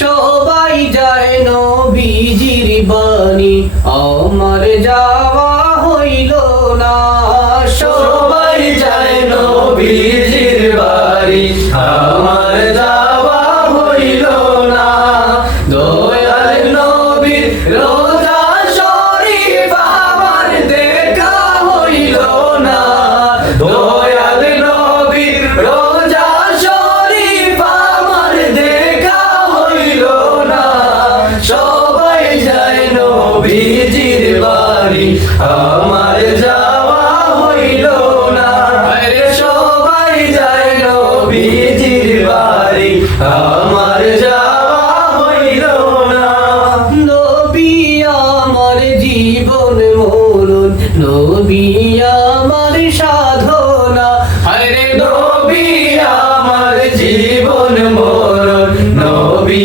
সবাই যায় নবীজির বাণী। আমার যা আমার যাওয়া হইল না। সবাই যায় নবীজির বাড়ি। আমার যাওয়া হইল না। নবী আমার জীবন মরণ নবী আমার সাধনা। হরে নবী আমার জীবন মরণ নবী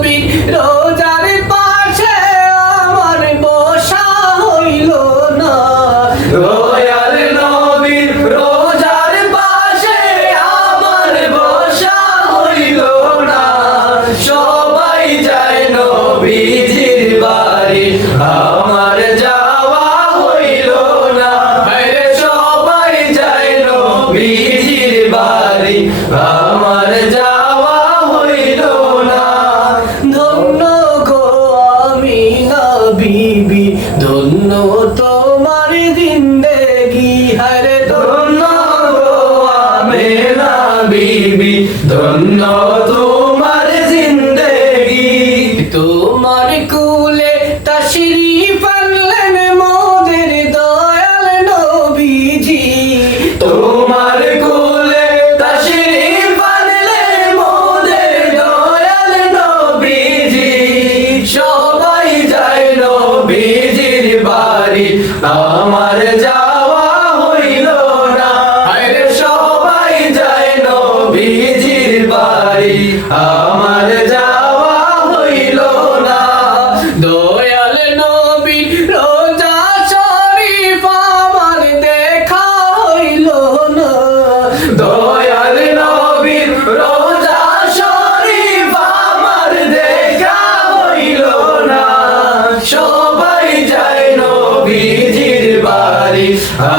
Robin, Robin. তোমার দিন দেগি হরে ধন্য গো আমেনা বিবি ধন্য তোমার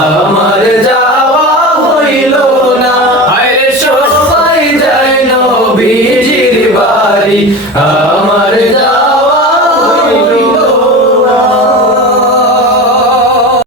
আমার যাওয়া হইল না। আরে সবাই যাই নবীজির বাড়ি। আমার